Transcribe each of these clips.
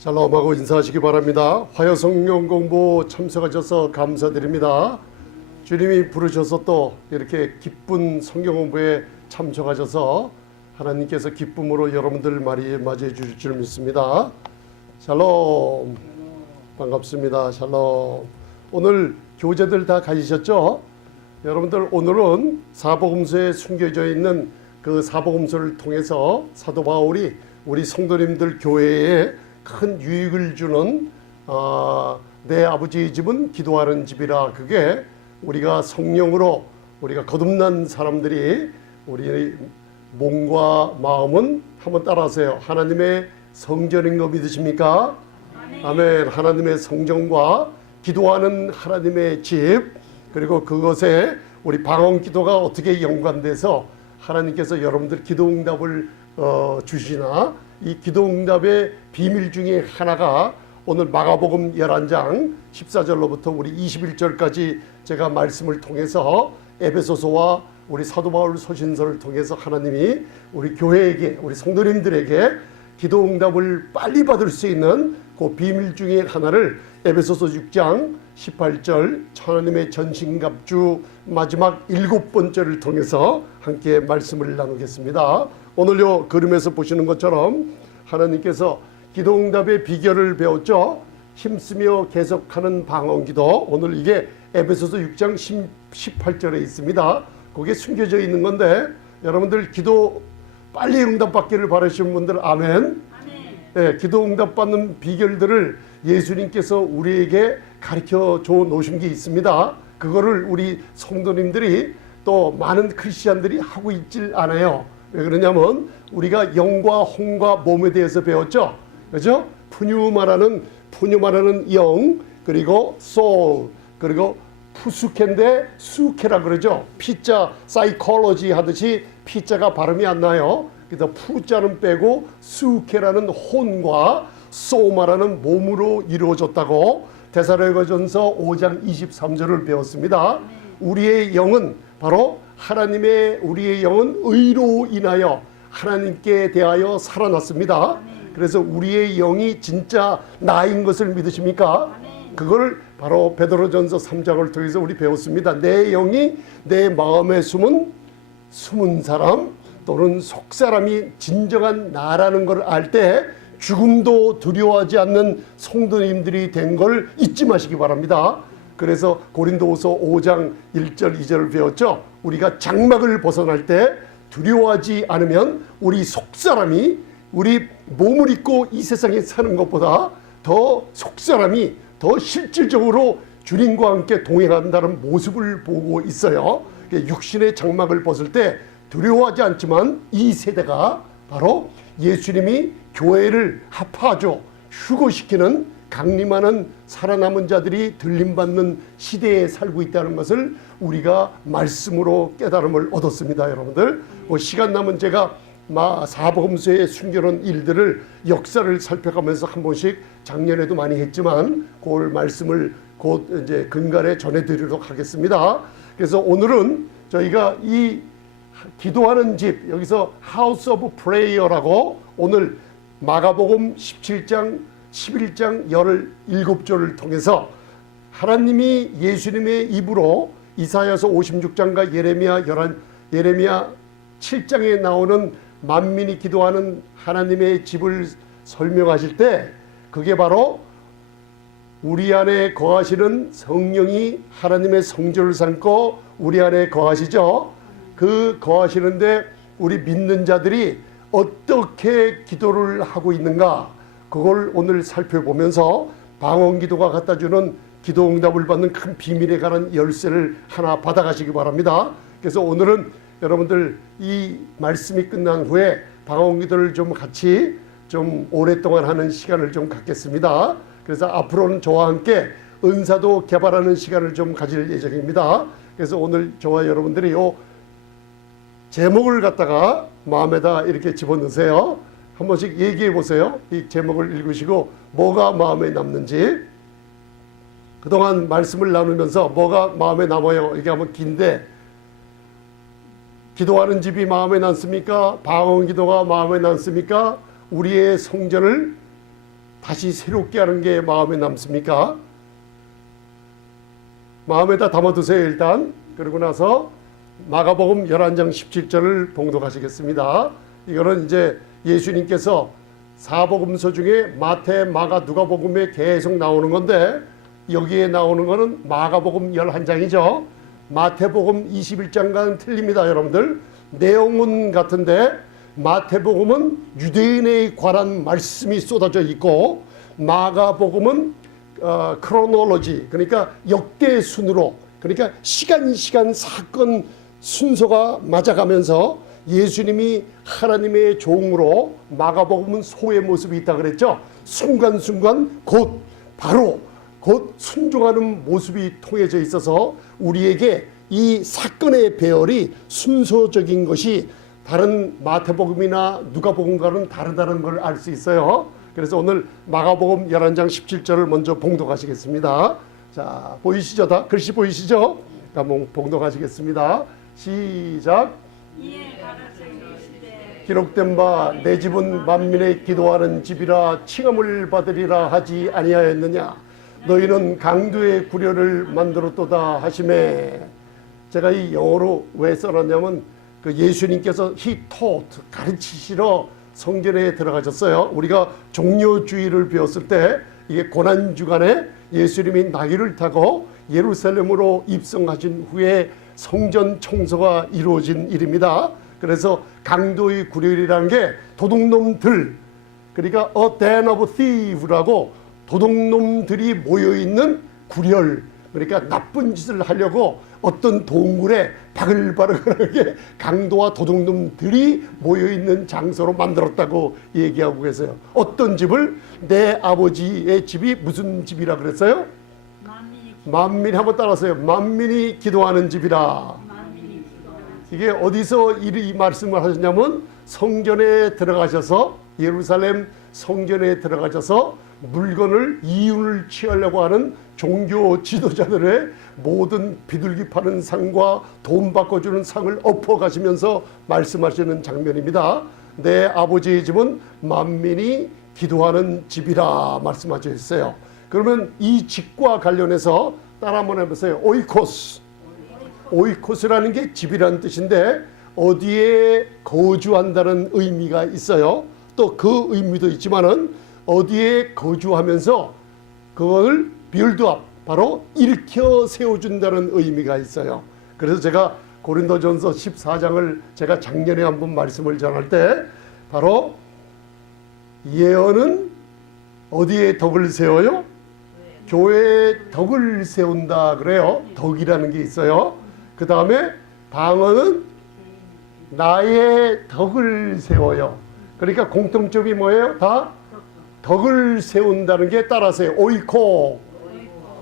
샬롬하고 인사하시기 바랍니다. 화요성령 공부 참석하셔서 감사드립니다. 주님이 부르셔서 또 이렇게 기쁜 성경 공부에 참석하셔서 하나님께서 기쁨으로 여러분들 맞이해 주실 줄 믿습니다. 샬롬, 반갑습니다. 샬롬. 오늘 교재들 다 가지셨죠? 여러분들 오늘은 사복음서에 숨겨져 있는 그 사복음서를 통해서 사도 바울이 우리 성도님들 교회에 큰 유익을 주는 내 아버지의 집은 기도하는 집이라, 그게 우리가 성령으로 우리가 거듭난 사람들이 우리 몸과 마음은 한번 따라하세요. 하나님의 성전인 거 믿으십니까? 아멘. 하나님의 성전과 기도하는 하나님의 집, 그리고 그것에 우리 방언 기도가 어떻게 연관돼서 하나님께서 여러분들 기도 응답을 주시나, 이 기도 응답의 비밀 중에 하나가 오늘 마가복음 11장 14절로부터 우리 21절까지 제가 말씀을 통해서 에베소서와 우리 사도 바울 서신서를 통해서 하나님이 우리 교회에게, 우리 성도님들에게 기도 응답을 빨리 받을 수 있는 그 비밀 중에 하나를 에베소서 6장 18절 하나님의 전신갑주 마지막 7번째를 통해서 함께 말씀을 나누겠습니다. 오늘요 그림에서 보시는 것처럼 하나님께서 기도 응답의 비결을 배웠죠. 힘쓰며 계속하는 방언기도. 오늘 이게 에베소서 6장 18절에 있습니다. 거기에 숨겨져 있는 건데, 여러분들 기도 빨리 응답받기를 바라시는 분들 아멘. 네, 기도 응답받는 비결들을 예수님께서 우리에게 가르쳐 줘 놓으신 게 있습니다. 그거를 우리 성도님들이 또 많은 크리스찬들이 하고 있질 않아요. 왜 그러냐면 우리가 영과 혼과 몸에 대해서 배웠죠. 그죠? 푸뉴마라는 영, 그리고 soul, 그리고 푸수케인데 수케라 그러죠. 피자 사이콜로지 하듯이 피자가 발음이 안 나요. 그래서 푸자는 빼고 수케라는 혼과 소마라는 몸으로 이루어졌다고 데살로니가전서 5장 23절을 배웠습니다. 우리의 영은 바로 우리의 영은 의로 인하여 하나님께 대하여 살아났습니다. 그래서 우리의 영이 진짜 나인 것을 믿으십니까? 그걸 바로 베드로전서 3장을 통해서 우리 배웠습니다. 내 영이 내 마음에 숨은 사람 또는 속사람이 진정한 나라는 걸 알 때 죽음도 두려워하지 않는 성도님들이 된 걸 잊지 마시기 바랍니다. 그래서 고린도후서 5장 1절 2절을 배웠죠. 우리가 장막을 벗어날 때 두려워하지 않으면 우리 속사람이 우리 몸을 입고 이 세상에 사는 것보다 더 속사람이 더 실질적으로 주님과 함께 동행한다는 모습을 보고 있어요. 육신의 장막을 벗을 때 두려워하지 않지만 이 세대가 바로 예수님이 교회를 합하죠. 휴거시키는 강림하는 살아남은 자들이 들림받는 시대에 살고 있다는 것을 우리가 말씀으로 깨달음을 얻었습니다. 여러분들 시간 남은 제가 사복음서에 숨겨놓은 일들을 역사를 살펴가면서 한 번씩 작년에도 많이 했지만 그 말씀을 곧 이제 근간에 전해드리도록 하겠습니다. 그래서 오늘은 저희가 이 기도하는 집, 여기서 House of Prayer라고 오늘 마가복음 17장 11장 17절을 통해서 하나님이 예수님의 입으로 이사야서 56장과 예레미야 7장에 나오는 만민이 기도하는 하나님의 집을 설명하실 때 그게 바로 우리 안에 거하시는 성령이 하나님의 성전을 삼고 우리 안에 거하시죠. 그 거하시는데 우리 믿는 자들이 어떻게 기도를 하고 있는가, 그걸 오늘 살펴보면서 방언기도가 갖다주는 기도 응답을 받는 큰 비밀에 관한 열쇠를 하나 받아가시기 바랍니다. 그래서 오늘은 여러분들 이 말씀이 끝난 후에 방언기도를 좀 같이 좀 오랫동안 하는 시간을 좀 갖겠습니다. 그래서 앞으로는 저와 함께 은사도 개발하는 시간을 좀 가질 예정입니다. 그래서 오늘 저와 여러분들이 요 제목을 갖다가 마음에다 이렇게 집어넣으세요. 한 번씩 얘기해 보세요. 이 제목을 읽으시고 뭐가 마음에 남는지. 그동안 말씀을 나누면서 뭐가 마음에 남아요. 이게 한번 긴데, 기도하는 집이 마음에 남습니까? 방언기도가 마음에 남습니까? 우리의 성전을 다시 새롭게 하는 게 마음에 남습니까? 마음에다 담아두세요 일단. 그러고 나서 마가복음 11장 17절을 봉독하시겠습니다. 이거는 이제 예수님께서 사복음서 중에 마태, 마가, 누가복음에 계속 나오는 건데 여기에 나오는 거는 마가복음 11장이죠. 마태복음 21장과는 틀립니다. 여러분들 내용은 같은데 마태복음은 유대인에 관한 말씀이 쏟아져 있고 마가복음은 크로놀로지 그러니까 역대 순으로 그러니까 시간 사건 순서가 맞아가면서 예수님이 하나님의 종으로 마가복음은 소의 모습이 있다 그랬죠. 순간순간 바로 곧 순종하는 모습이 통해져 있어서 우리에게 이 사건의 배열이 순서적인 것이 다른 마태복음이나 누가복음과는 다르다는 걸 알 수 있어요. 그래서 오늘 마가복음 11장 17절을 먼저 봉독하시겠습니다. 자, 보이시죠? 다 글씨 보이시죠? 한번 봉독하시겠습니다. 시작. 기록된 바 내 집은 만민의 기도하는 집이라 칭함을 받으리라 하지 아니하였느냐. 너희는 강도의 구려를 만들었도다 하시매. 제가 이 영어로 왜 써놨냐면 그 예수님께서 he taught 가르치시러 성전에 들어가셨어요. 우리가 종료주의를 배웠을 때 이게 고난주간에 예수님이 나귀를 타고 예루살렘으로 입성하신 후에 성전 청소가 이루어진 일입니다. 그래서 강도의 구렬이라는 게 도둑놈들 그러니까 a den of thieves라고 도둑놈들이 모여있는 구렬 그러니까 나쁜 짓을 하려고 어떤 동굴에 바글바글하게 강도와 도둑놈들이 모여있는 장소로 만들었다고 얘기하고 계세요. 어떤 집을? 내 아버지의 집이 무슨 집이라 그랬어요? 만민이 한번 따라서요. 만민이 기도하는 집이라. 이게 어디서 이 말씀을 하셨냐면 성전에 들어가셔서 예루살렘 성전에 들어가셔서 물건을 이윤을 취하려고 하는 종교 지도자들의 모든 비둘기 파는 상과 돈 바꿔주는 상을 엎어가시면서 말씀하시는 장면입니다. 내 아버지의 집은 만민이 기도하는 집이라 말씀하셨어요. 그러면 이 집과 관련해서 따라 한번 해보세요. 오이코스. 오이코스라는 게 집이라는 뜻인데 어디에 거주한다는 의미가 있어요. 또 그 의미도 있지만은 어디에 거주하면서 그걸 빌드업 바로 일으켜 세워준다는 의미가 있어요. 그래서 제가 고린도전서 14장을 제가 작년에 한번 말씀을 전할 때 바로 예언은 어디에 덕을 세워요? 교회에 덕을 세운다 그래요. 덕이라는 게 있어요. 그 다음에 방언은 나의 덕을 세워요. 그러니까 공통점이 뭐예요? 다 덕을 세운다는 게 따라서요. 오이코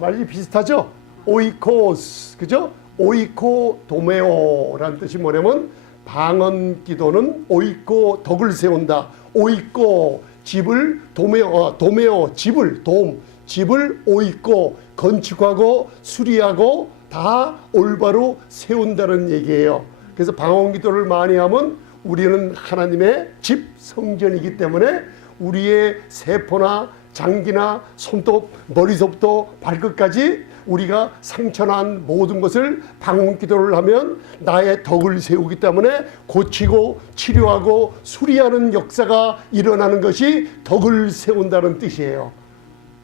말이 비슷하죠? 오이코스 그죠? 오이코 도메오라는 뜻이 뭐냐면 방언 기도는 오이코 덕을 세운다. 오이코 집을 도메오 집을 오이코 건축하고 수리하고 다 올바로 세운다는 얘기예요. 그래서 방언 기도를 많이 하면 우리는 하나님의 집 성전이기 때문에 우리의 세포나 장기나 손톱 머리서부터 발끝까지 우리가 상처난 모든 것을 방언 기도를 하면 나의 덕을 세우기 때문에 고치고 치료하고 수리하는 역사가 일어나는 것이 덕을 세운다는 뜻이에요.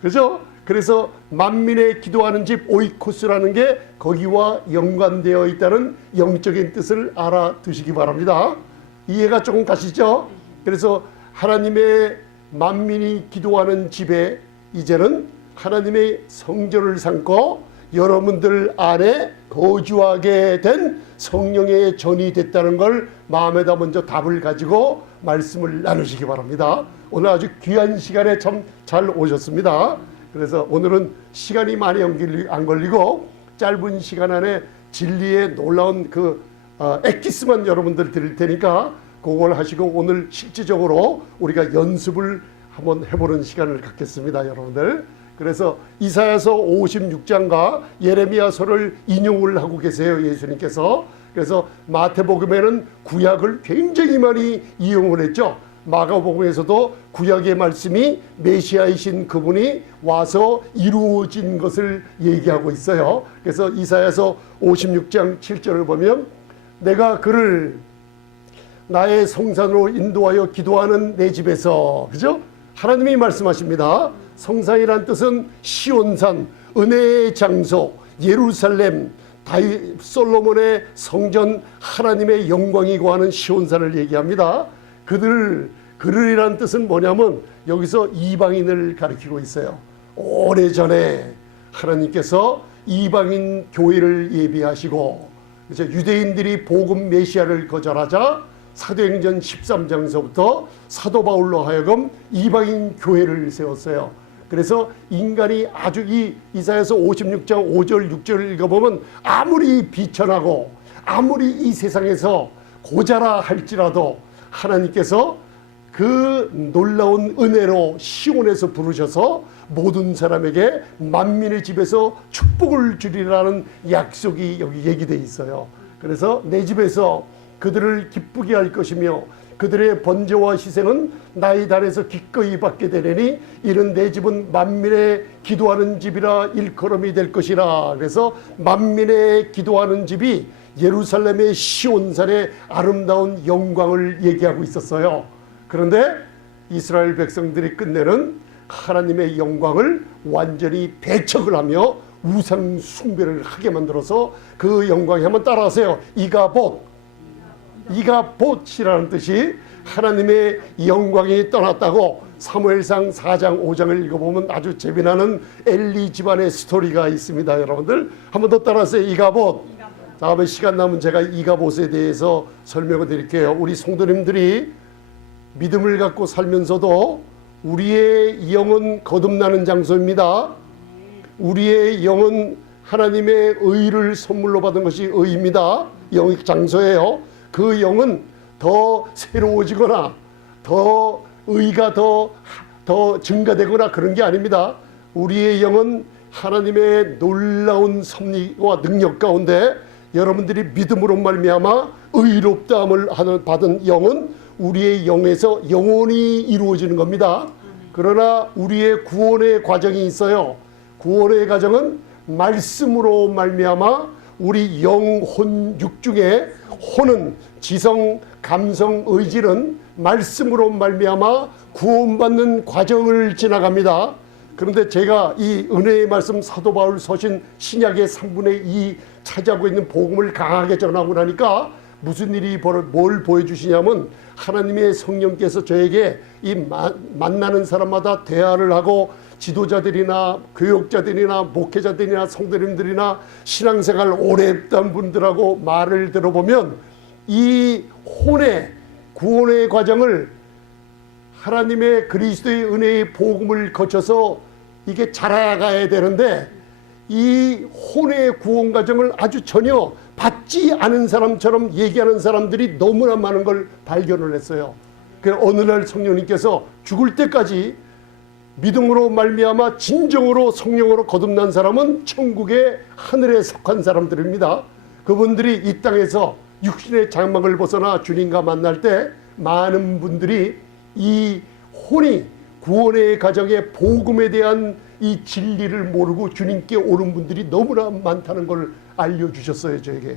그렇죠? 그래서 만민의 기도하는 집 오이코스라는 게 거기와 연관되어 있다는 영적인 뜻을 알아두시기 바랍니다. 이해가 조금 가시죠? 그래서 하나님의 만민이 기도하는 집에 이제는 하나님의 성전을 삼고 여러분들 안에 거주하게 된 성령의 전이 됐다는 걸 마음에다 먼저 답을 가지고 말씀을 나누시기 바랍니다. 오늘 아주 귀한 시간에 참 잘 오셨습니다. 그래서 오늘은 시간이 많이 안 걸리고 짧은 시간 안에 진리의 놀라운 엑기스만 여러분들 드릴 테니까 그걸 하시고 오늘 실질적으로 우리가 연습을 한번 해보는 시간을 갖겠습니다. 여러분들. 그래서 이사야서 56장과 예레미야서를 인용을 하고 계세요. 예수님께서. 그래서 마태복음에는 구약을 굉장히 많이 이용을 했죠. 마가복음에서도 구약의 말씀이 메시아이신 그분이 와서 이루어진 것을 얘기하고 있어요. 그래서 이사야서 56장 7절을 보면 내가 그를 나의 성산으로 인도하여 기도하는 내 집에서, 그죠? 하나님이 말씀하십니다. 성산이란 뜻은 시온산, 은혜의 장소, 예루살렘, 다윗 솔로몬의 성전, 하나님의 영광이 거하는 시온산을 얘기합니다. 그들이란 뜻은 뭐냐면 여기서 이방인을 가리키고 있어요. 오래전에 하나님께서 이방인 교회를 예비하시고 이제 유대인들이 복음 메시아를 거절하자 사도행전 13장서부터 사도 바울로 하여금 이방인 교회를 세웠어요. 그래서 인간이 아주 이 이사야서 56장 5절 6절을 읽어보면 아무리 비천하고 아무리 이 세상에서 고자라 할지라도 하나님께서 그 놀라운 은혜로 시온에서 부르셔서 모든 사람에게 만민의 집에서 축복을 주리라는 약속이 여기 얘기되어 있어요. 그래서 내 집에서 그들을 기쁘게 할 것이며 그들의 번제와 희생은 나의 단에서 기꺼이 받게 되리니 이는 내 집은 만민의 기도하는 집이라 일컬음이 될 것이라. 그래서 만민의 기도하는 집이 예루살렘의 시온산의 아름다운 영광을 얘기하고 있었어요. 그런데 이스라엘 백성들이 끝내는 하나님의 영광을 완전히 배척을 하며 우상 숭배를 하게 만들어서 그 영광에 한번 따라하세요. 이가봇이라는 뜻이 하나님의 영광이 떠났다고 사무엘상 4장 5장을 읽어보면 아주 재미나는 엘리 집안의 스토리가 있습니다. 여러분들 한번 더 따라하세요. 이가봇. 다음에 시간 남으면 제가 이가봇에 대해서 설명을 드릴게요. 우리 성도님들이 믿음을 갖고 살면서도 우리의 영은 거듭나는 장소입니다. 우리의 영은 하나님의 의를 선물로 받은 것이 의입니다. 영의 장소예요. 그 영은 더 새로워지거나 더 의가 더 증가되거나 그런 게 아닙니다. 우리의 영은 하나님의 놀라운 섭리와 능력 가운데 여러분들이 믿음으로 말미암아 의롭다함을 받은 영은 우리의 영에서 영원히 이루어지는 겁니다. 그러나 우리의 구원의 과정이 있어요. 구원의 과정은 말씀으로 말미암아 우리 영혼 육 중에 혼은 지성, 감성, 의지는 말씀으로 말미암아 구원받는 과정을 지나갑니다. 그런데 제가 이 은혜의 말씀 사도 바울 서신 신약의 3분의 2 차지하고 있는 복음을 강하게 전하고 나니까 무슨 일이 뭘 보여주시냐면 하나님의 성령께서 저에게 이 만나는 사람마다 대화를 하고 지도자들이나 교육자들이나 목회자들이나 성도님들이나 신앙생활 오래 했던 분들하고 말을 들어보면 이 혼의 구원의 과정을 하나님의 그리스도의 은혜의 복음을 거쳐서 이게 자라가야 되는데 이 혼의 구원 과정을 아주 전혀 받지 않은 사람처럼 얘기하는 사람들이 너무나 많은 걸 발견을 했어요. 그래서 어느 날 성령님께서 죽을 때까지 믿음으로 말미암아 진정으로 성령으로 거듭난 사람은 천국의 하늘에 속한 사람들입니다. 그분들이 이 땅에서 육신의 장막을 벗어나 주님과 만날 때 많은 분들이 이 혼이 구원의 가정의 복음에 대한 이 진리를 모르고 주님께 오는 분들이 너무나 많다는 걸 알려주셨어요, 저에게.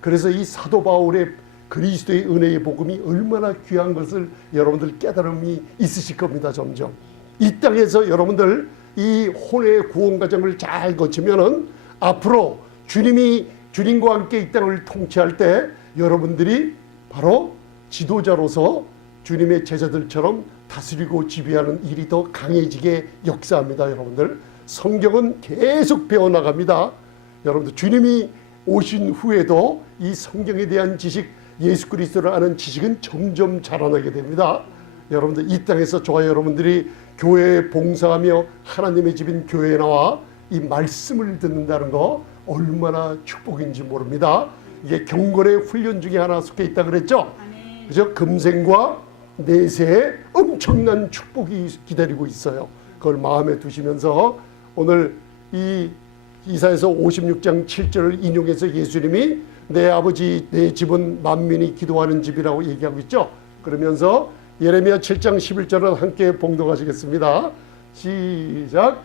그래서 이 사도 바울의 그리스도의 은혜의 복음이 얼마나 귀한 것을 여러분들 깨달음이 있으실 겁니다. 점점 이 땅에서 여러분들 이 혼의 구원 과정을 잘 거치면은 앞으로 주님과 함께 이 땅을 통치할 때 여러분들이 바로 지도자로서 주님의 제자들처럼 다스리고 지배하는 일이 더 강해지게 역사합니다. 여러분들 성경은 계속 배워나갑니다. 여러분들 주님이 오신 후에도 이 성경에 대한 지식, 예수 그리스도를 아는 지식은 점점 자라나게 됩니다. 여러분들 이 땅에서 저와 여러분들이 교회에 봉사하며 하나님의 집인 교회에 나와 이 말씀을 듣는다는 거 얼마나 축복인지 모릅니다. 이게 경건의 훈련 중에 하나 속해 있다 그랬죠. 그죠? 금생과 내세에 엄청난 축복이 기다리고 있어요. 그걸 마음에 두시면서 오늘 이 이사야서 56장 7절을 인용해서 예수님이 내 아버지 내 집은 만민이 기도하는 집이라고 얘기하고 있죠. 그러면서 예레미야 7장 11절을 함께 봉독하시겠습니다. 시작.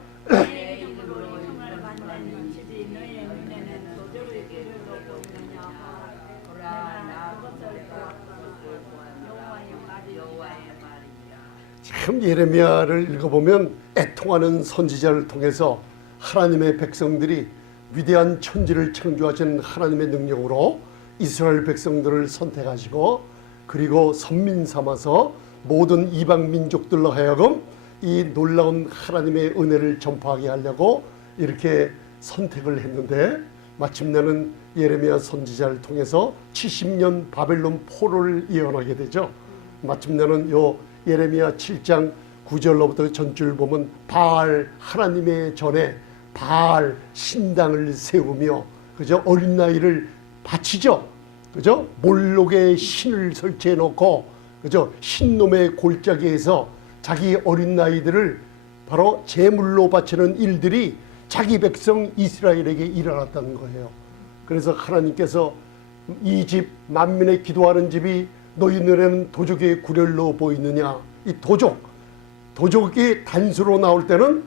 참 예레미야를 읽어보면 애통하는 선지자를 통해서 하나님의 백성들이 위대한 천지를 창조하신 하나님의 능력으로 이스라엘 백성들을 선택하시고 그리고 선민 삼아서 모든 이방 민족들로 하여금 이 놀라운 하나님의 은혜를 전파하게 하려고 이렇게 선택을 했는데 마침내는 예레미야 선지자를 통해서 70년 바벨론 포로를 예언하게 되죠. 마침내는 요 예레미야 7장 9절로부터 전줄 보면 바알 하나님의 전에 바알 신당을 세우며 그죠? 어린 나이를 바치죠. 그죠? 몰록의 신을 설치해 놓고 그죠? 신놈의 골짜기에서 자기 어린 나이들을 바로 제물로 바치는 일들이 자기 백성 이스라엘에게 일어났다는 거예요. 그래서 하나님께서 이 집 만민의 기도하는 집이 너희 눈에는 도적의 구렬로 보이느냐. 이 도적이 단수로 나올 때는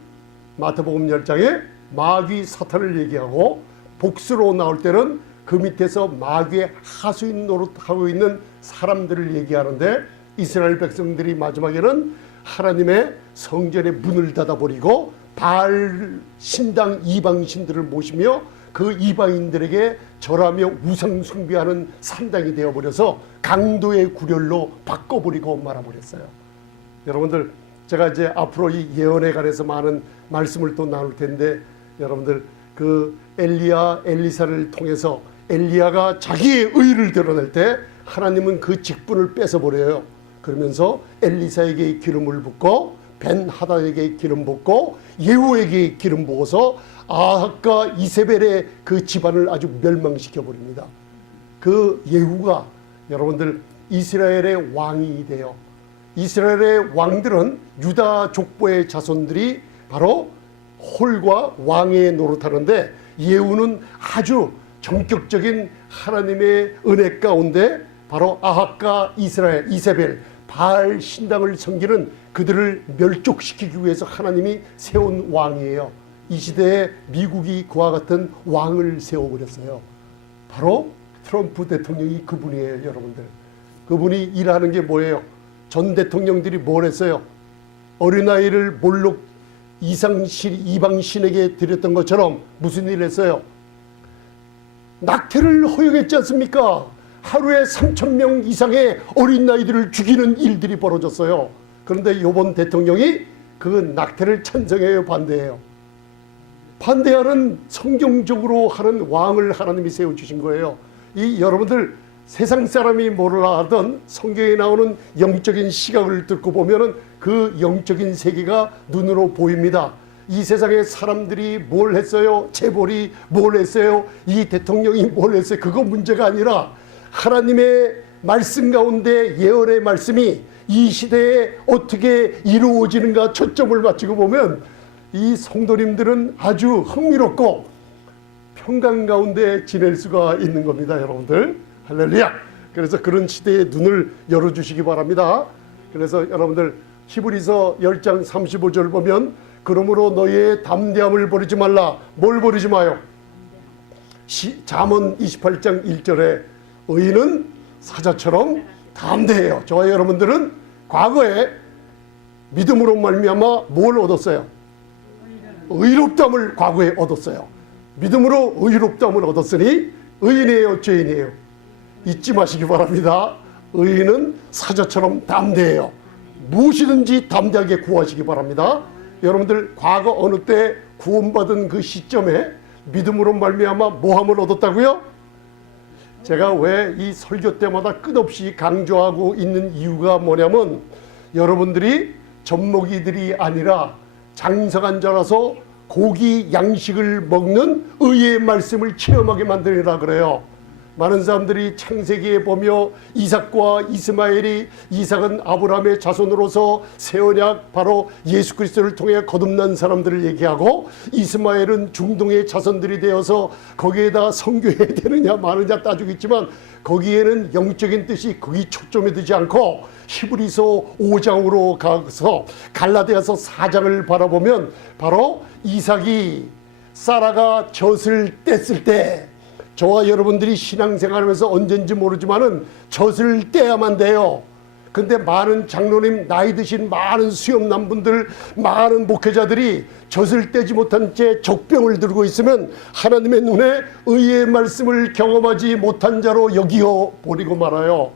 마태복음 10장에 마귀 사탄을 얘기하고 복수로 나올 때는 그 밑에서 마귀의 하수인 노릇하고 있는 사람들을 얘기하는데 이스라엘 백성들이 마지막에는 하나님의 성전의 문을 닫아버리고 바알 신당 이방신들을 모시며 그 이방인들에게 절하며 우상 숭배하는 산당이 되어버려서 강도의 구렬로 바꿔버리고 말아버렸어요. 여러분들 제가 이제 앞으로 이 예언에 관해서 많은 말씀을 또 나눌 텐데 여러분들 그 엘리사를 통해서 엘리야가 자기의 의를 드러낼 때 하나님은 그 직분을 뺏어버려요. 그러면서 엘리사에게 기름을 붓고 벤하닷에게 기름 붓고 예후에게 기름 부어서 아합과 이세벨의 그 집안을 아주 멸망시켜 버립니다. 그 예후가 여러분들 이스라엘의 왕이 돼요. 이스라엘의 왕들은 유다 족보의 자손들이 바로 홀과 왕의 노릇하는데 예후는 아주 전격적인 하나님의 은혜 가운데 바로 아합과 이세벨 바알 신당을 섬기는 그들을 멸족시키기 위해서 하나님이 세운 왕이에요. 이 시대에 미국이 그와 같은 왕을 세워버렸어요. 바로 트럼프 대통령이 그분이에요. 여러분들 그분이 일하는 게 뭐예요? 전 대통령들이 뭘 했어요? 어린아이를 몰록 이방신에게 드렸던 것처럼 무슨 일을 했어요? 낙태를 허용했지 않습니까? 하루에 3,000명 이상의 어린 나이들을 죽이는 일들이 벌어졌어요. 그런데 이번 대통령이 그 낙태를 찬성해요, 반대해요? 반대하는 성경적으로 하는 왕을 하나님이 세워주신 거예요. 이 여러분들 세상 사람이 뭐라 하던 성경에 나오는 영적인 시각을 듣고 보면은 그 영적인 세계가 눈으로 보입니다. 이 세상의 사람들이 뭘 했어요? 재벌이 뭘 했어요? 이 대통령이 뭘 했어요? 그거 문제가 아니라 하나님의 말씀 가운데 예언의 말씀이 이 시대에 어떻게 이루어지는가 초점을 맞추고 보면 이 성도님들은 아주 흥미롭고 평강 가운데 지낼 수가 있는 겁니다. 여러분들 할렐루야. 그래서 그런 시대에 눈을 열어주시기 바랍니다. 그래서 여러분들 히브리서 10장 35절 보면 그러므로 너희의 담대함을 버리지 말라. 뭘 버리지 마요? 잠언 28장 1절에 의인은 사자처럼 담대해요. 저와 여러분들은 과거에 믿음으로 말미암아 뭘 얻었어요? 의롭다함을 과거에 얻었어요. 믿음으로 의롭다함을 얻었으니 의인이에요, 죄인이에요? 잊지 마시기 바랍니다. 의인은 사자처럼 담대해요. 무엇이든지 담대하게 구하시기 바랍니다. 여러분들 과거 어느 때 구원받은 그 시점에 믿음으로 말미암아 뭐함을 얻었다고요? 제가 왜 이 설교 때마다 끝없이 강조하고 있는 이유가 뭐냐면 여러분들이 젖먹이들이 아니라 장성한 자라서 고기 양식을 먹는 의의 말씀을 체험하게 만들리라 그래요. 많은 사람들이 창세기에 보며 이삭과 이스마엘이, 이삭은 아브라함의 자손으로서 새 언약 바로 예수 그리스도를 통해 거듭난 사람들을 얘기하고, 이스마엘은 중동의 자손들이 되어서 거기에다 성교해야 되느냐 마느냐 따지고 있지만, 거기에는 영적인 뜻이 거기 초점이 되지 않고 히브리서 5장으로 가서 갈라디아서 4장을 바라보면 바로 이삭이 사라가 젖을 뗐을 때, 저와 여러분들이 신앙생활하면서 언젠지 모르지만은 젖을 떼야만 돼요. 근데 많은 장로님, 나이 드신 많은 수염난 분들, 많은 목회자들이 젖을 떼지 못한 채 젖병을 들고 있으면 하나님의 눈에 의의 말씀을 경험하지 못한 자로 여기어 버리고 말아요.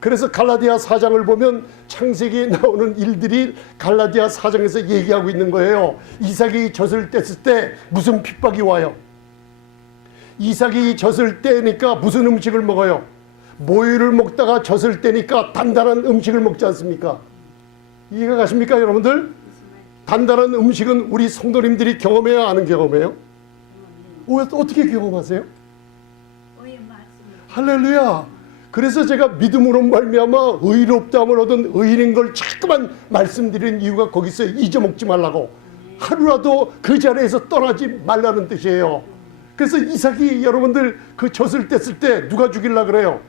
그래서 갈라디아 4장을 보면 창세기에 나오는 일들이 갈라디아 4장에서 얘기하고 있는 거예요. 이삭이 젖을 뗐을 때 무슨 핍박이 와요? 이삭이 젖을 떼니까 무슨 음식을 먹어요? 모유를 먹다가 젖을 떼니까 단단한 음식을 먹지 않습니까? 이해가 가십니까, 여러분들? 단단한 음식은 우리 성도님들이 경험해야 아는 경험이에요. 어떻게 경험하세요? 할렐루야. 그래서 제가 믿음으로 말미암아 의롭다함을 얻은 의인인 걸 자꾸만 말씀드리는 이유가 거기 있어요. 잊어먹지 말라고. 하루라도 그 자리에서 떠나지 말라는 뜻이에요. 그래서 이삭이 여러분들 그 젖을 뗐을 때 누가 죽이려 그래요?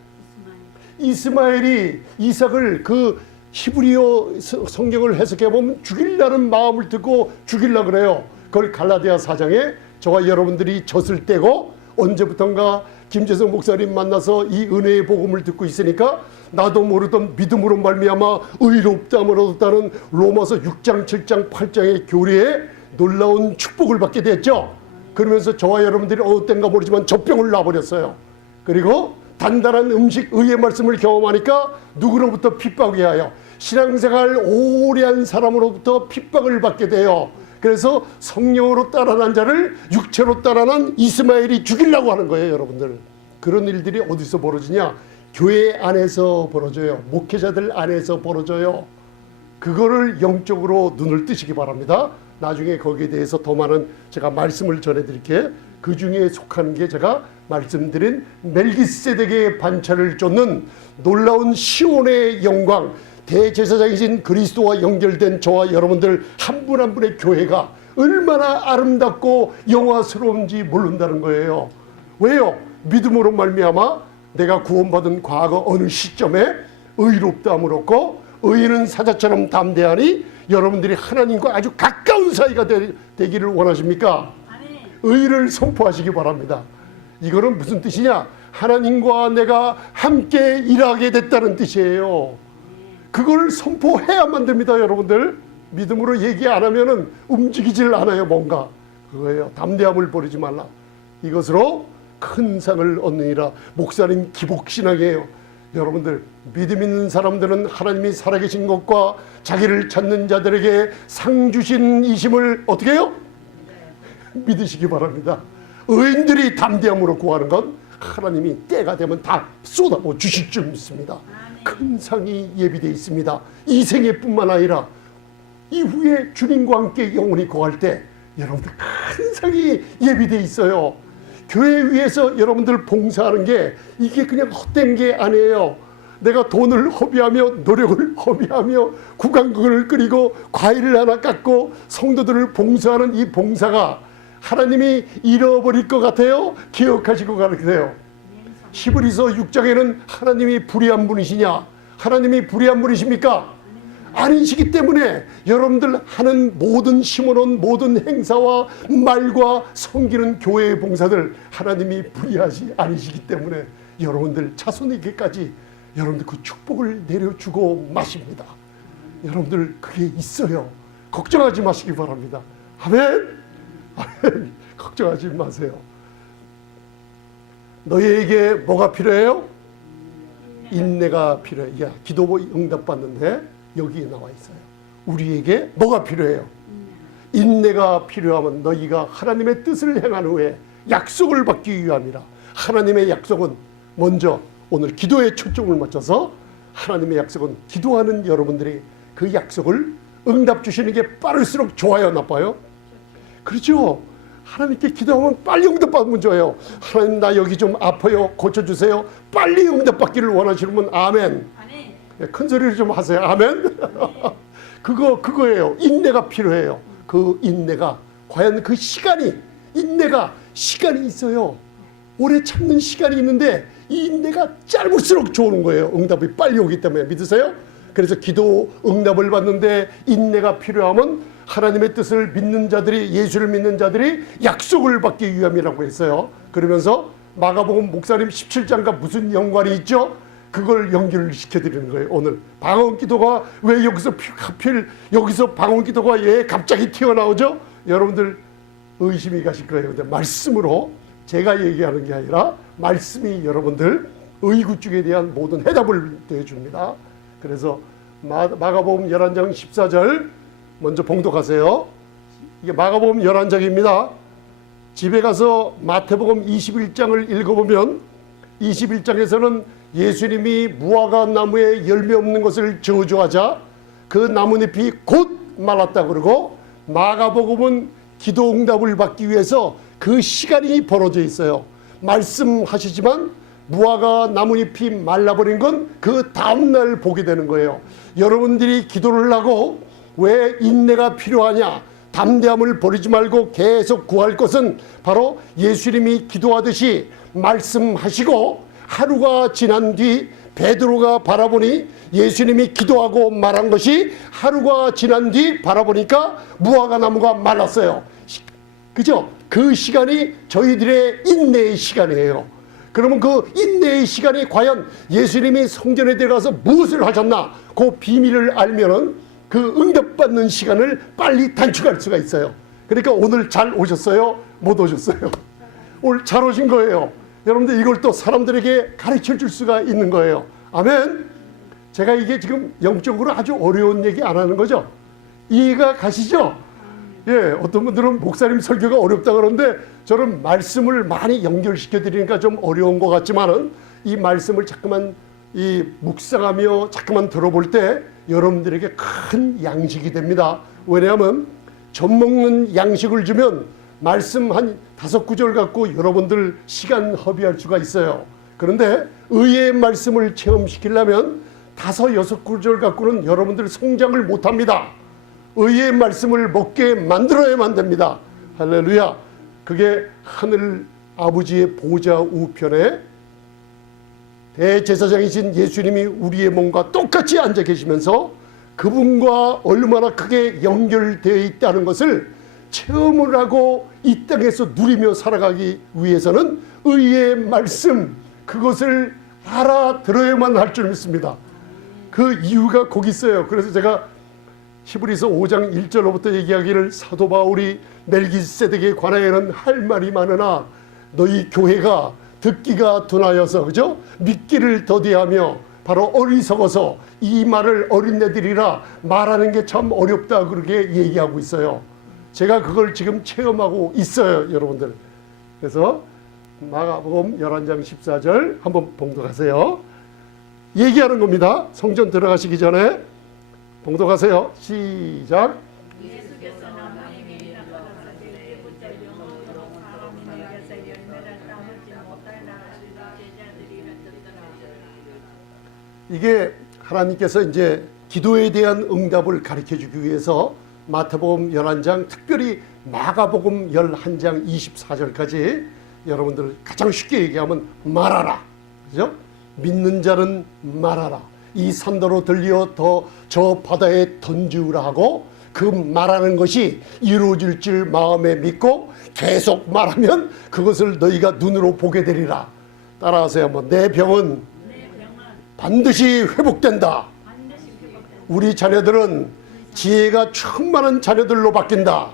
이스마엘이 이삭을 그 히브리어 성경을 해석해 보면 죽이려는 마음을 듣고 죽이려 그래요. 그걸 갈라디아 4장에 저와 여러분들이 젖을 떼고 언제부턴가 김재성 목사님 만나서 이 은혜의 복음을 듣고 있으니까 나도 모르던 믿음으로 말미암아 의롭다함을 얻었다는 로마서 6장 7장 8장의 교리에 놀라운 축복을 받게 됐죠. 그러면서 저와 여러분들이 어느 때인가 모르지만 젖병을 놔버렸어요. 그리고 단단한 음식, 의의 말씀을 경험하니까 누구로부터 핍박이 하여 신앙생활 오래 한 사람으로부터 핍박을 받게 돼요. 그래서 성령으로 따라난 자를 육체로 따라난 이스마엘이 죽이려고 하는 거예요, 여러분들. 그런 일들이 어디서 벌어지냐? 교회 안에서 벌어져요. 목회자들 안에서 벌어져요. 그거를 영적으로 눈을 뜨시기 바랍니다. 나중에 거기에 대해서 더 많은 제가 말씀을 전해드릴게요. 그 중에 속하는 게 제가 말씀드린 멜기세덱의 반차를 쫓는 놀라운 시온의 영광, 대제사장이신 그리스도와 연결된 저와 여러분들 한 분 한 분의 교회가 얼마나 아름답고 영화스러운지 모른다는 거예요. 왜요? 믿음으로 말미암아 내가 구원받은 과거 어느 시점에 의롭다함을 얻고 의인은 사자처럼 담대하니 여러분들이 하나님과 아주 가까운 사이가 되기를 원하십니까? 의를 선포하시기 바랍니다. 이거는 무슨 뜻이냐? 하나님과 내가 함께 일하게 됐다는 뜻이에요. 그걸 선포해야만 됩니다, 여러분들. 믿음으로 얘기 안 하면은 움직이질 않아요, 뭔가. 그거예요. 담대함을 버리지 말라. 이것으로 큰 상을 얻느니라. 목사님 기복신앙이에요. 여러분들, 믿음 있는 사람들은 하나님이 살아계신 것과 자기를 찾는 자들에게 상 주신 이심을 어떻게 해요? 믿으시기 바랍니다. 의인들이 담대함으로 구하는 건 하나님이 때가 되면 다 쏟아부어 주실 줄 믿습니다. 큰 상이 예비되어 있습니다. 이 생애뿐만 아니라 이후에 주님과 함께 영원히 거할 때 여러분들 큰 상이 예비되어 있어요. 교회 위에서 여러분들 봉사하는 게 이게 그냥 헛된 게 아니에요. 내가 돈을 허비하며 노력을 허비하며 구강극을 끓이고 과일을 하나 깎고 성도들을 봉사하는 이 봉사가 하나님이 잃어버릴 것 같아요? 기억하시고 가세요. 히브리서 6장에는 하나님이 불의한 분이시냐? 하나님이 불의한 분이십니까? 아니시기 때문에 여러분들 하는 모든 심어놓은 모든 행사와 말과 섬기는 교회의 봉사들 하나님이 불의하지 아니시기 때문에 여러분들 자손에게까지 여러분들 그 축복을 내려주고 마십니다. 여러분들 그게 있어요. 걱정하지 마시기 바랍니다. 아멘. 아멘. 걱정하지 마세요. 너희에게 뭐가 필요해요? 인내가 필요해. 야, 기도 응답받는데 여기에 나와 있어요. 우리에게 뭐가 필요해요? 인내가 필요하면 너희가 하나님의 뜻을 행한 후에 약속을 받기 위함이라. 하나님의 약속은 먼저 오늘 기도에 초점을 맞춰서 하나님의 약속은 기도하는 여러분들이 그 약속을 응답 주시는 게 빠를수록 좋아요, 나빠요? 그렇죠. 하나님께 기도하면 빨리 응답받으면 좋아요. 하나님 나 여기 좀 아파요. 고쳐주세요. 빨리 응답받기를 원하시는 아멘. 큰 소리를 좀 하세요. 아멘. 그거예요. 인내가 필요해요. 그 인내가 과연 그 인내가 시간이 있어요. 오래 참는 시간이 있는데 이 인내가 짧을수록 좋은 거예요. 응답이 빨리 오기 때문에. 믿으세요? 그래서 기도 응답을 받는데 인내가 필요하면 하나님의 뜻을 믿는 자들이, 예수를 믿는 자들이 약속을 받기 위함이라고 했어요. 그러면서 마가복음 목사님 17장과 무슨 연관이 있죠? 그걸 연결을 시켜드리는 거예요. 오늘 방언 기도가 왜 여기서 하필 여기서 방언 기도가 왜 갑자기 튀어나오죠? 여러분들 의심이 가실 거예요. 근데 말씀으로 제가 얘기하는 게 아니라 말씀이 여러분들 의구쪽에 대한 모든 해답을 대줍니다. 그래서 마가복음 11장 14절 먼저 봉독하세요. 이게 마가복음 11장입니다. 집에 가서 마태복음 21장을 읽어보면 21장에서는 예수님이 무화과 나무에 열매 없는 것을 저주하자 그 나뭇잎이 곧 말랐다 그러고, 마가복음은 기도 응답을 받기 위해서 그 시간이 벌어져 있어요. 말씀하시지만 무화과 나뭇잎이 말라버린 건 그 다음날 보게 되는 거예요. 여러분들이 기도를 하고 왜 인내가 필요하냐, 담대함을 버리지 말고 계속 구할 것은 바로 예수님이 기도하듯이 말씀하시고 하루가 지난 뒤 베드로가 바라보니 예수님이 기도하고 말한 것이 하루가 지난 뒤 바라보니까 무화과 나무가 말랐어요. 그죠? 그 시간이 저희들의 인내의 시간이에요. 그러면 그 인내의 시간이 과연 예수님이 성전에 들어가서 무엇을 하셨나, 그 비밀을 알면은 그 응답받는 시간을 빨리 단축할 수가 있어요. 그러니까 오늘 잘 오셨어요? 못 오셨어요? 오늘 잘 오신 거예요. 여러분들 이걸 또 사람들에게 가르쳐 줄 수가 있는 거예요. 아멘. 제가 이게 지금 영적으로 아주 어려운 얘기 안 하는 거죠? 이해가 가시죠? 예, 어떤 분들은 목사님 설교가 어렵다 그러는데 저는 말씀을 많이 연결시켜 드리니까 좀 어려운 것 같지만은 이 말씀을 자꾸만 이 묵상하며 자꾸만 들어볼 때 여러분들에게 큰 양식이 됩니다. 왜냐하면 젖먹는 양식을 주면 말씀 한 5-9절 갖고 여러분들 시간 허비할 수가 있어요. 그런데 의의 말씀을 체험시키려면 5-6-9절 갖고는 여러분들 성장을 못합니다. 의의 말씀을 먹게 만들어야만 됩니다. 할렐루야. 그게 하늘 아버지의 보좌 우편에 대제사장이신 예수님이 우리의 몸과 똑같이 앉아 계시면서 그분과 얼마나 크게 연결되어 있다는 것을 체험을 하고 이 땅에서 누리며 살아가기 위해서는 의의 말씀, 그것을 알아들어야만 할 줄 믿습니다. 그 이유가 거기 있어요. 그래서 제가 히브리서 5장 1절로부터 얘기하기를, 사도 바울이 멜기세덱에 관하여는 할 말이 많으나 너희 교회가 듣기가 둔하여서, 그죠? 믿기를 더디하며 바로 어리석어서 이 말을 어린애들이라 말하는 게 참 어렵다, 그렇게 얘기하고 있어요. 제가 그걸 지금 체험하고 있어요, 여러분들. 그래서 마가복음 11장 14절 한번 봉독하세요. 얘기하는 겁니다. 성전 들어가시기 전에 봉독하세요. 시작. 예수께서 하나님이 나타나서 붙잡아 영원토록 사람이 내게서 열매를 따먹지 못할 나라시다 제자들이 듣더라. 이게 하나님께서 이제 기도에 대한 응답을 가르쳐주기 위해서 마태복음 11장, 특별히 마가복음 11장 24절까지 여러분들 가장 쉽게 얘기하면 말하라, 그죠? 믿는 자는 말하라. 이 산더로 들려 저 바다에 던지우라 하고, 그 말하는 것이 이루어질 줄 마음에 믿고 계속 말하면 그것을 너희가 눈으로 보게 되리라. 따라하세요. 한번. 내 병은 반드시 회복된다. 우리 자녀들은 지혜가 충만한 자녀들로 바뀐다.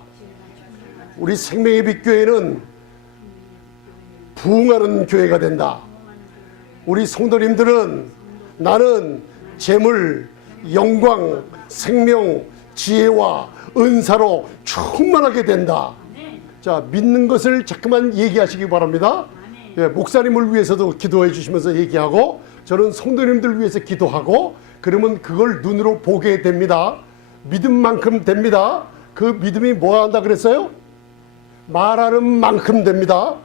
우리 생명의 빛 교회는 부흥하는 교회가 된다. 우리 성도님들은 나는 재물, 영광, 생명, 지혜와 은사로 충만하게 된다. 자, 믿는 것을 자꾸만 얘기하시기 바랍니다. 예, 목사님을 위해서도 기도해 주시면서 얘기하고, 저는 성도님들 위해서 기도하고, 그러면 그걸 눈으로 보게 됩니다. 믿음만큼 됩니다. 그 믿음이 뭐 한다 그랬어요? 말하는 만큼 됩니다.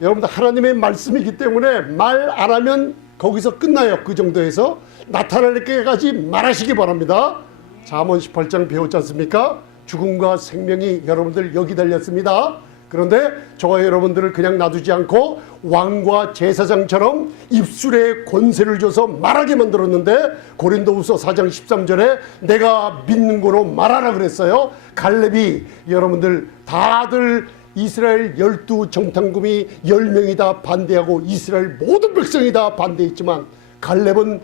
여러분들 하나님의 말씀이기 때문에 말 안 하면 거기서 끝나요. 그 정도에서 나타날 때까지 말하시기 바랍니다. 잠언 18장 배웠지 않습니까? 죽음과 생명이 여러분들 여기 달렸습니다. 그런데 저와 여러분들을 그냥 놔두지 않고 왕과 제사장처럼 입술에 권세를 줘서 말하게 만들었는데 고린도후서 4장 13절에 내가 믿는 거로 말하라 그랬어요. 갈렙이 여러분들 다들 이스라엘 12정탐금이 10명이 다 반대하고 이스라엘 모든 백성이 다 반대했지만 갈렙은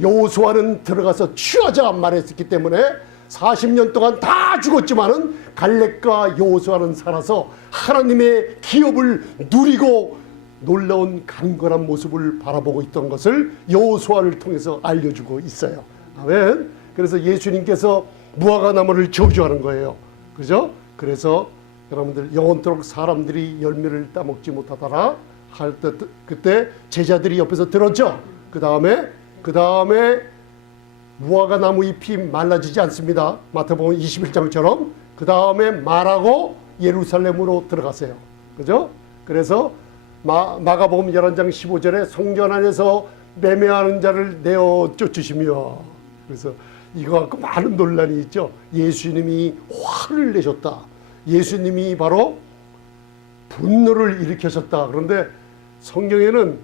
여호수아는 들어가서 취하자 말했기 때문에 40년 동안 다 죽었지만은 갈렙과 여호수아는 살아서 하나님의 기업을 누리고 놀라운 강건한 모습을 바라보고 있던 것을 여호수아를 통해서 알려주고 있어요. 아멘. 그래서 예수님께서 무화과 나무를 저주하는 거예요. 그죠? 그래서 여러분들 영원토록 사람들이 열매를 따먹지 못하더라 할 때 그때 제자들이 옆에서 들었죠. 그 다음에 무화과 나무 잎이 말라지지 않습니다. 마태복음 21장처럼 그 다음에 말하고 예루살렘으로 들어갔어요. 그죠? 그래서 마가복음 11장 15절에 성전 안에서 매매하는 자를 내어 쫓으시며, 그래서 이거 갖고 많은 논란이 있죠. 예수님이 화를 내셨다. 예수님이 바로 분노를 일으키셨다. 그런데 성경에는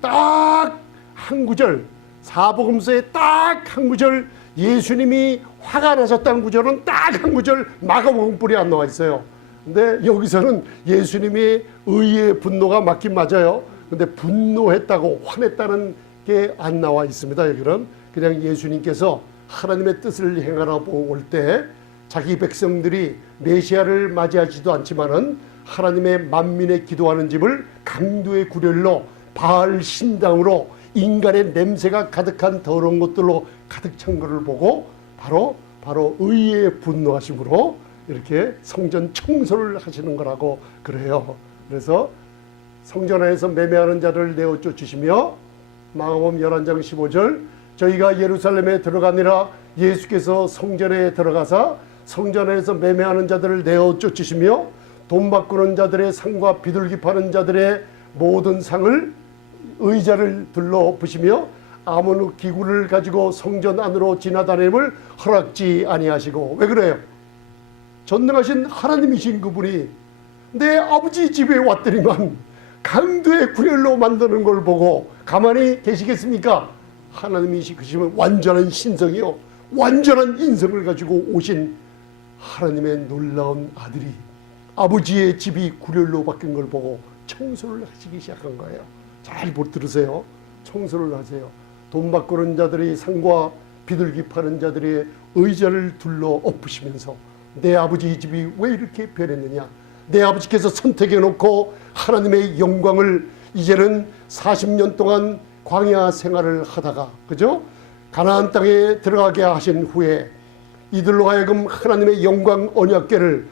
딱 한 구절, 사복음서에 딱 한 구절 예수님이 화가 나셨다는 구절은 딱 한 구절 마가복음뿐이 안 나와 있어요. 근데 여기서는 예수님이 의의 분노가 맞긴 맞아요. 근데 분노했다고 화냈다는 게 안 나와 있습니다. 여기는 그냥 예수님께서 하나님의 뜻을 행하러 올 때 자기 백성들이 메시아를 맞이하지도 않지만은 하나님의 만민의 기도하는 집을 강도의 구렬로 바알 신당으로 인간의 냄새가 가득한 더러운 것들로 가득 찬 것을 보고 바로 의의 분노하심으로 이렇게 성전 청소를 하시는 거라고 그래요. 그래서 성전 안에서 매매하는 자를 내어 쫓으시며, 마가복음 11장 15절 저희가 예루살렘에 들어가니라 예수께서 성전에 들어가사 성전에서 매매하는 자들을 내어 쫓으시며 돈 바꾸는 자들의 상과 비둘기 파는 자들의 모든 상을 의자를 둘러엎으시며 아무 기구를 가지고 성전 안으로 지나다님을 허락지 아니하시고. 왜 그래요? 전능하신 하나님이신 그분이 내 아버지 집에 왔더니만 강도의 구렬로 만드는 걸 보고 가만히 계시겠습니까? 하나님이시면 완전한 신성이요 완전한 인성을 가지고 오신 하나님의 놀라운 아들이 아버지의 집이 구렬로 바뀐 걸 보고 청소를 하시기 시작한 거예요. 잘 들으세요. 청소를 하세요. 돈 바꾸는 자들이 상과 비둘기 파는 자들의 의자를 둘러 엎으시면서 내 아버지 집이 왜 이렇게 변했느냐, 내 아버지께서 선택해 놓고 하나님의 영광을 이제는 40년 동안 광야 생활을 하다가, 그죠? 가나안 땅에 들어가게 하신 후에 이들로 하여금 하나님의 영광 언약궤를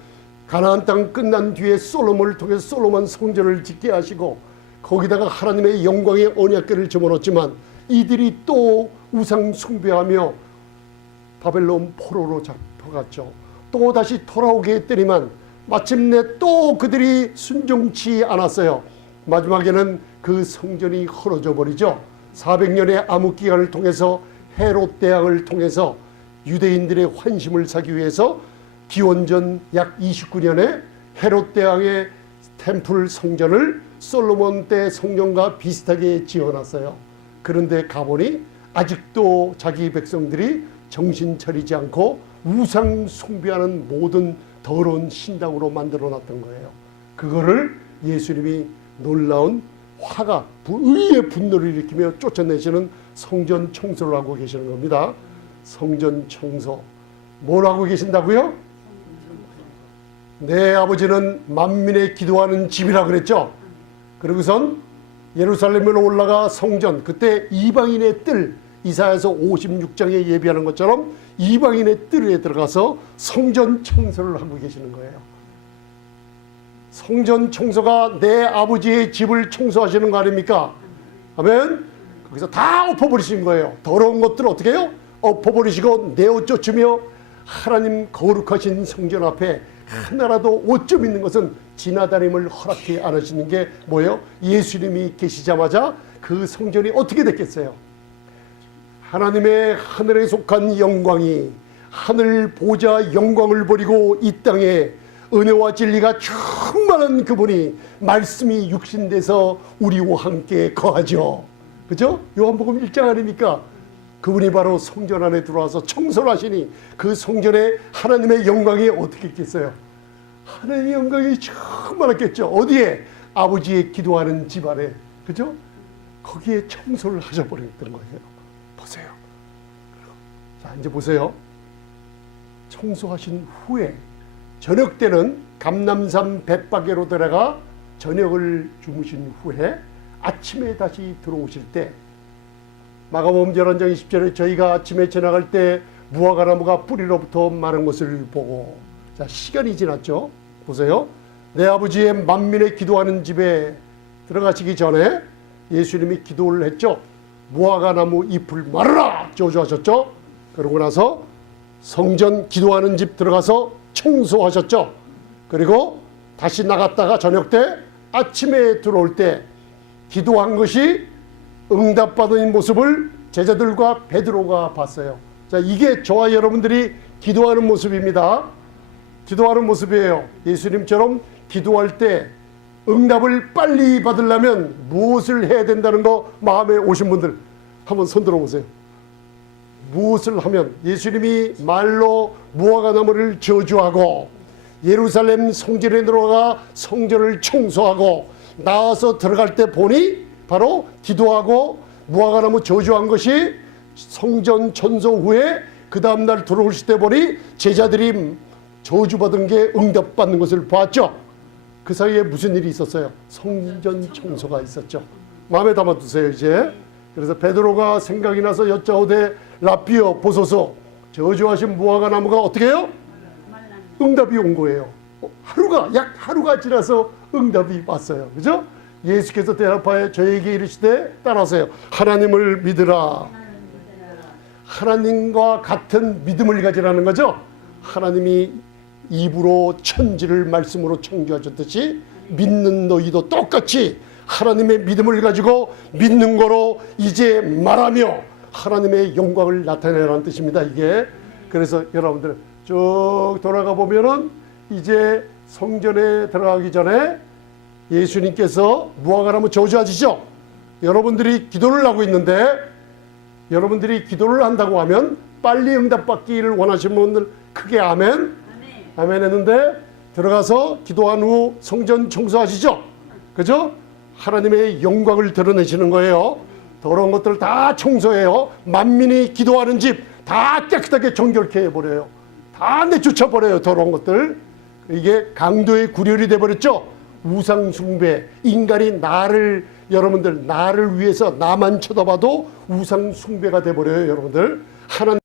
가나안 땅 끝난 뒤에 솔로몬을 통해서 솔로몬 성전을 짓게 하시고 거기다가 하나님의 영광의 언약궤를 집어넣었지만 이들이 또 우상 숭배하며 바벨론 포로로 잡혀갔죠. 또 다시 돌아오게 했더니만 마침내 또 그들이 순종치 않았어요. 마지막에는 그 성전이 헐어져 버리죠. 400년의 암흑기간을 통해서 헤롯 대왕을 통해서 유대인들의 환심을 사기 위해서 기원전 약 29년에 헤롯 대왕의 템플 성전을 솔로몬 때 성전과 비슷하게 지어놨어요. 그런데 가보니 아직도 자기 백성들이 정신 차리지 않고 우상 숭배하는 모든 더러운 신당으로 만들어놨던 거예요. 그거를 예수님이 놀라운 화가 의의 분노를 일으키며 쫓아내시는 성전 청소를 하고 계시는 겁니다. 성전 청소 뭘 하고 계신다고요? 내 아버지는 만민의 기도하는 집이라 그랬죠. 그리고선 예루살렘으로 올라가 성전, 그때 이방인의 뜰, 이사야서 56장에 예비하는 것처럼 이방인의 뜰에 들어가서 성전 청소를 하고 계시는 거예요. 성전 청소가 내 아버지의 집을 청소하시는 거 아닙니까? 아멘. 거기서 다 엎어버리신 거예요. 더러운 것들을 어떻게 해요? 엎어버리시고 내어 쫓으며 하나님 거룩하신 성전 앞에 하나라도 오점 있는 것은 지나다님을 허락해 안 하시는 게 뭐예요? 예수님이 계시자마자 그 성전이 어떻게 됐겠어요? 하나님의 하늘에 속한 영광이 하늘 보좌 영광을 버리고 이 땅에 은혜와 진리가 충만한 그분이 말씀이 육신돼서 우리와 함께 거하죠. 그죠? 요한복음 1장 아닙니까? 그분이 바로 성전 안에 들어와서 청소를 하시니 그 성전에 하나님의 영광이 어떻게 있겠어요? 하나님의 영광이 충만했겠죠. 어디에? 아버지의 기도하는 집안에. 그죠? 거기에 청소를 하셔버렸던 거예요. 보세요. 자, 이제 보세요. 청소하신 후에 저녁 때는 감람산 벳바게로 들어가 저녁을 주무신 후에 아침에 다시 들어오실 때 마가복음 11장 20절에 저희가 아침에 지나갈 때 무화과나무가 뿌리로부터 마른 것을 보고, 자, 시간이 지났죠. 보세요. 내 아버지의 만민의 기도하는 집에 들어가시기 전에 예수님이 기도를 했죠. 무화과나무 잎을 마르라 저주하셨죠. 그러고 나서 성전 기도하는 집 들어가서 청소하셨죠. 그리고 다시 나갔다가 저녁 때 아침에 들어올 때 기도한 것이 응답받은 모습을 제자들과 베드로가 봤어요. 자, 이게 저와 여러분들이 기도하는 모습입니다. 기도하는 모습이에요. 예수님처럼 기도할 때 응답을 빨리 받으려면 무엇을 해야 된다는 거 마음에 오신 분들 한번 손 들어보세요. 무엇을 하면? 예수님이 말로 무화과나무를 저주하고 예루살렘 성전에 들어가 성전을 청소하고 나와서 들어갈 때 보니 바로 기도하고 무화과나무 저주한 것이 성전 천소 후에 그 다음날 들어오실 때 보니 제자들이 저주받은 게 응답받는 것을 봤죠. 그 사이에 무슨 일이 있었어요? 성전 청소가 있었죠. 마음에 담아두세요 이제. 그래서 베드로가 생각이 나서 여짜오되 라피어 보소서, 저주하신 무화과나무가 어떻게 해요? 응답이 온 거예요. 약 하루가 지나서 응답이 왔어요. 그죠? 예수께서 대답하여 저에게 이르시되 따라하세요. 하나님을 믿으라. 하나님과 같은 믿음을 가지라는 거죠. 하나님이 입으로 천지를 말씀으로 창조하셨듯이 믿는 너희도 똑같이 하나님의 믿음을 가지고 믿는 거로 이제 말하며 하나님의 영광을 나타내라는 뜻입니다. 이게. 그래서 여러분들 쭉 돌아가 보면은 이제 성전에 들어가기 전에 예수님께서 무화과나무 저주하시죠. 여러분들이 기도를 하고 있는데, 여러분들이 기도를 한다고 하면 빨리 응답받기를 원하시는 분들 크게 아멘. 아멘 했는데 들어가서 기도한 후 성전 청소하시죠. 그죠? 하나님의 영광을 드러내시는 거예요. 더러운 것들 다 청소해요. 만민이 기도하는 집 다 깨끗하게 정결케 해버려요. 다 내쫓아버려요. 더러운 것들. 이게 강도의 구렬이 돼버렸죠. 우상 숭배. 인간이 여러분들 나를 위해서 나만 쳐다봐도 우상 숭배가 돼버려요. 여러분들. 하나님